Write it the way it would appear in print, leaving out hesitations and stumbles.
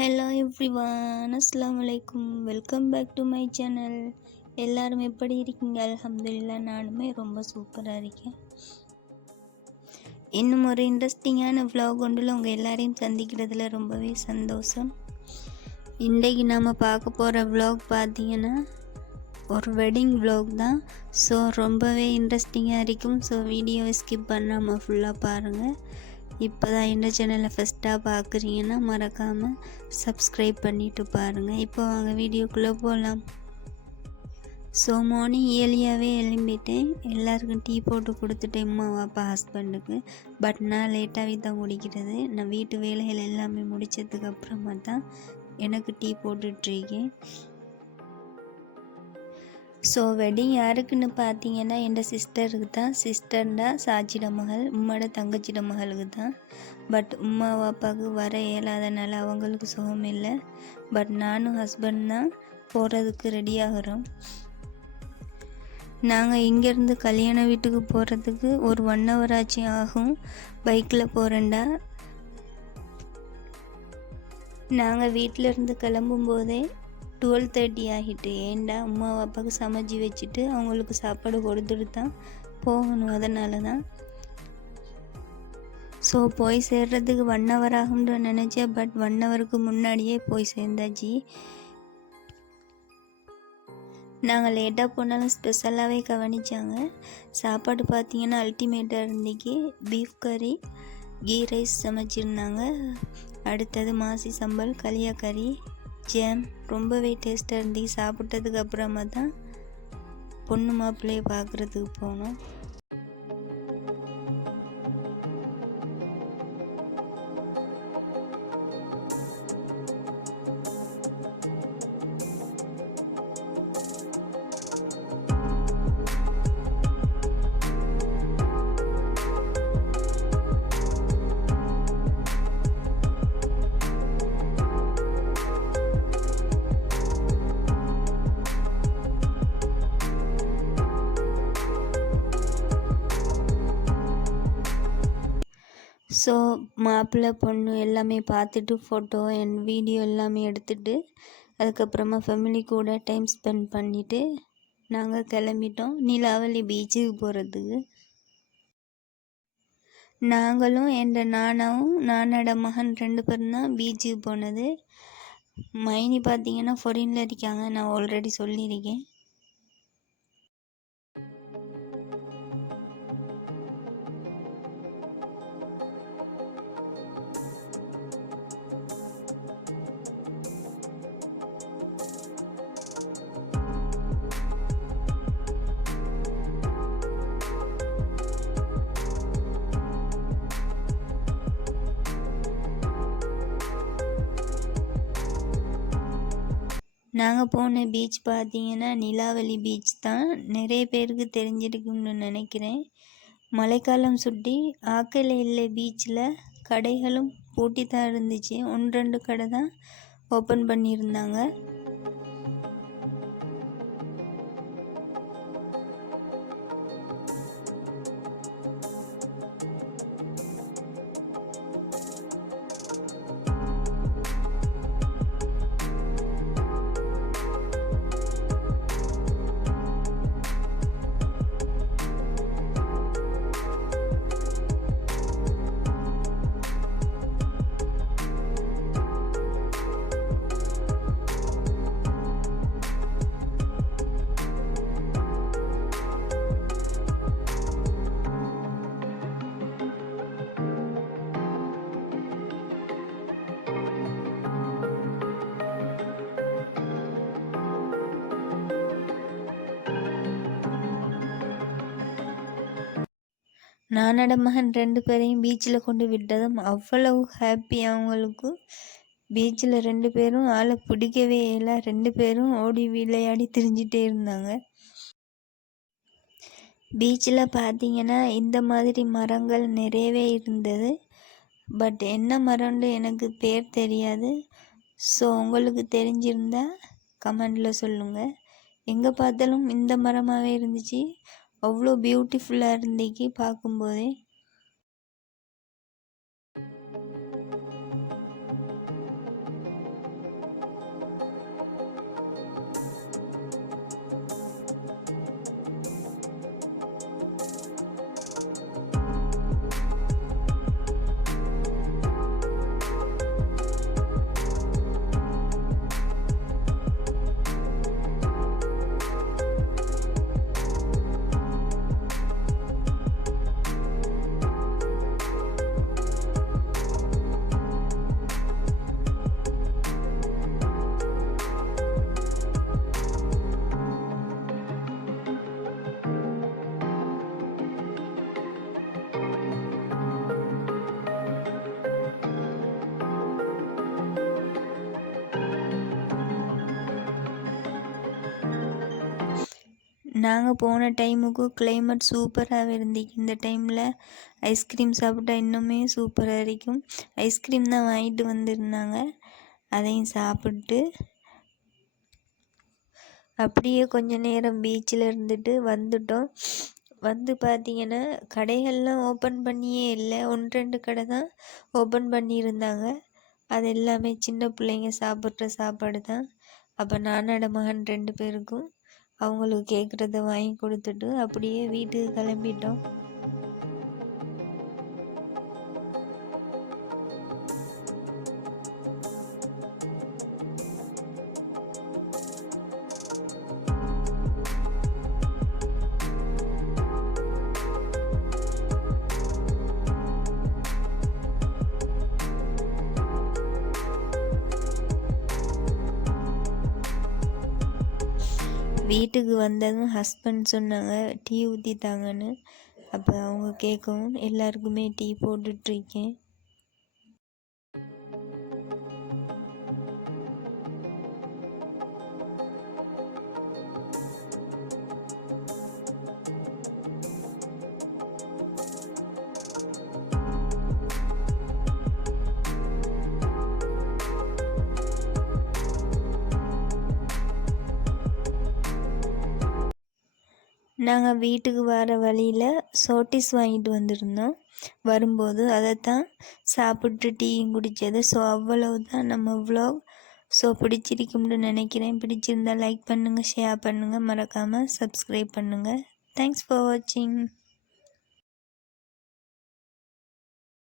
Hello everyone, அஸ்ஸலாமு அலைக்கும். Welcome back to my channel. எல்லாரும் எப்படி இருக்கீங்க? அல்ஹம்துலில்லாஹ், நானுமே ரொம்ப சூப்பராக இருக்கேன். இன்னும் ஒரு இன்ட்ரெஸ்டிங்கான vlog ஒன்றில் உங்கள் எல்லாரையும் சந்திக்கிறதுல ரொம்பவே சந்தோஷம். இன்றைக்கு நாம் பார்க்க போகிற vlog பார்த்தீங்கன்னா ஒரு வெட்டிங் vlog தான். ஸோ ரொம்பவே இன்ட்ரெஸ்டிங்காக இருக்கும். ஸோ வீடியோவை ஸ்கிப் பண்ணாமல் ஃபுல்லாக பாருங்கள். இப்போ தான் இந்த சேனலை ஃபஸ்ட்டாக பார்க்குறீங்கன்னா மறக்காமல் சப்ஸ்கிரைப் பண்ணிவிட்டு பாருங்கள். இப்போ வாங்க வீடியோக்குள்ளே போகலாம். ஸோ மார்னிங் ஏர்லியாகவே எழும்பிட்டேன். எல்லாருக்கும் டீ போட்டு கொடுத்துட்டேன், அம்மா அப்பா ஹஸ்பண்டுக்கு. பட் நான் லேட்டாகவே தான் குடிக்கிறது. நான் வீட்டு வேலைகள் எல்லாமே முடித்ததுக்கு அப்புறமா தான் எனக்கு டீ போட்டுட்ருக்கேன். ஸோ வெட்டிங் யாருக்குன்னு பார்த்தீங்கன்னா என் சிஸ்டருக்கு தான். சிஸ்டர்னா சாட்சிட மகள், உம்மாட தங்கச்சிட மகளுக்கு தான். பட் உம்மா அப்பாவுக்கு வர இயலாதனால அவங்களுக்கு சுகம் இல்லை. பட் நானும் ஹஸ்பண்ட் தான் போகிறதுக்கு ரெடி ஆகிறோம். நாங்கள் இங்கேருந்து கல்யாண வீட்டுக்கு போகிறதுக்கு ஒரு 1 hour ஆச்சு ஆகும். பைக்கில் போகிறேன்டா. நாங்கள் வீட்டிலேருந்து கிளம்பும்போதே 12:30 ஆகிட்டு. ஏண்டா அம்மா அப்பாவுக்கு சமைச்சி வச்சுட்டு அவங்களுக்கு சாப்பாடு கொடுத்துட்டு தான் போகணும். அதனால தான். ஸோ போய் சேர்றதுக்கு 1 hour ஆகும்னு நினச்சேன். பட் 1 hourக்கு முன்னாடியே போய் சேர்ந்தாச்சு. நாங்கள் லேட்டாக போனாலும் ஸ்பெஷலாகவே கவனித்தாங்க. சாப்பாடு பார்த்திங்கன்னா அல்டிமேட்டாக இருந்துச்சு. பீஃப் கறி, கீ ரைஸ் சமைச்சிருந்தாங்க. அடுத்தது மாசி சம்பல், களியாக்கறி, ஜாம். ரொம்பவே டேஸ்ட்டாக இருந்துச்சு. சாப்பிட்டதுக்கு அப்புறமா தான் பொண்ணு மாப்பிள்ளையை பார்க்குறதுக்கு போனோம். ஸோ மாப்பிள்ளை பொண்ணு எல்லாமே பார்த்துட்டு ஃபோட்டோ அண்ட் வீடியோ எல்லாமே எடுத்துகிட்டு அதுக்கப்புறமா ஃபேமிலி கூட டைம் ஸ்பெண்ட் பண்ணிவிட்டு நாங்கள் கிளம்பிட்டோம் நிலாவலி பீச்சுக்கு போகிறதுக்கு. நாங்களும் என் நானாவும் நானோட மகன் 2 பேரும் தான் பீச்சுக்கு போனது. மைனி பார்த்தீங்கன்னா ஃபாரினில் இருக்காங்க, நான் ஆல்ரெடி சொல்லியிருக்கேன். நாங்கள் போன பீச் பார்த்தீங்கன்னா நிலாவலி பீச் தான். நிறைய பேருக்கு தெரிஞ்சிருக்கும்னு நினைக்கிறேன். மழைக்காலம் சுட்டி ஆக்கல இல்லை. பீச்சில் கடைகளும் பூட்டி தான் இருந்துச்சு. 1-2 கடை தான் ஓப்பன் பண்ணியிருந்தாங்க. நானோட மகன் 2 பேரையும் பீச்சில் கொண்டு விட்டதும் அவ்வளவு ஹாப்பி அவங்களுக்கு. பீச்சில் 2 பேரும் ஆளை பிடிக்கவே இல்லை. 2 பேரும் ஓடி விளையாடி திரிஞ்சிட்டே இருந்தாங்க. பீச்சில் பார்த்தீங்கன்னா இந்த மாதிரி மரங்கள் நிறையவே இருந்தது. பட் என்ன மரம்னு எனக்கு பேர் தெரியாது. ஸோ உங்களுக்கு தெரிஞ்சிருந்தா கமெண்டில் சொல்லுங்கள். எங்கே பார்த்தாலும் இந்த மரமாகவே இருந்துச்சு. அவ்வளோ பியூட்டிஃபுல்லாக இருந்துச்சு பார்க்கும்போதே. நாங்கள் போன டைமுக்கு கிளைமேட் சூப்பராகவே இருந்துச்சு. இந்த டைமில் ஐஸ்கிரீம் சாப்பிட்டா இன்னுமே சூப்பராக இருக்கும். ஐஸ்கிரீம் தான் வாங்கிட்டு வந்திருந்தாங்க, அதையும் சாப்பிட்டு அப்படியே கொஞ்ச நேரம் பீச்சில் இருந்துட்டு வந்துட்டோம். வந்து பார்த்திங்கன்னா கடைகள்லாம் ஓப்பன் பண்ணியே இல்லை, 1-2 கடை தான் ஓப்பன் பண்ணியிருந்தாங்க. அது எல்லாமே சின்ன பிள்ளைங்க சாப்பிட்ற சாப்பாடு தான். அப்போ நானோட மகன் 2 பேருக்கும் அவங்களுக்கு கேட்குறத வாங்கி கொடுத்துட்டு அப்படியே வீட்டுக்கு கிளம்பிட்டோம். வீட்டுக்கு வந்ததும் ஹஸ்பண்ட் சொன்னாங்க டீ ஊற்றி தாங்கன்னு. அப்போ அவங்க கேட்கவும் எல்லாருக்குமே டீ போட்டுட்ருக்கேன். நாங்கள் வீட்டுக்கு வர வழியில் சோட்டிஸ் வாங்கிட்டு வந்திருந்தோம். வரும்போது அதைத்தான் சாப்பிட்டு டீயும் குடித்தது. ஸோ அவ்வளவு தான் நம்ம vlog. ஸோ பிடிச்சிருக்கும்னு நினைக்கிறேன். பிடிச்சிருந்தால் லைக் பண்ணுங்கள், ஷேர் பண்ணுங்கள், மறக்காமல் சப்ஸ்கிரைப் பண்ணுங்கள். தேங்க்ஸ் ஃபார் வாட்சிங்.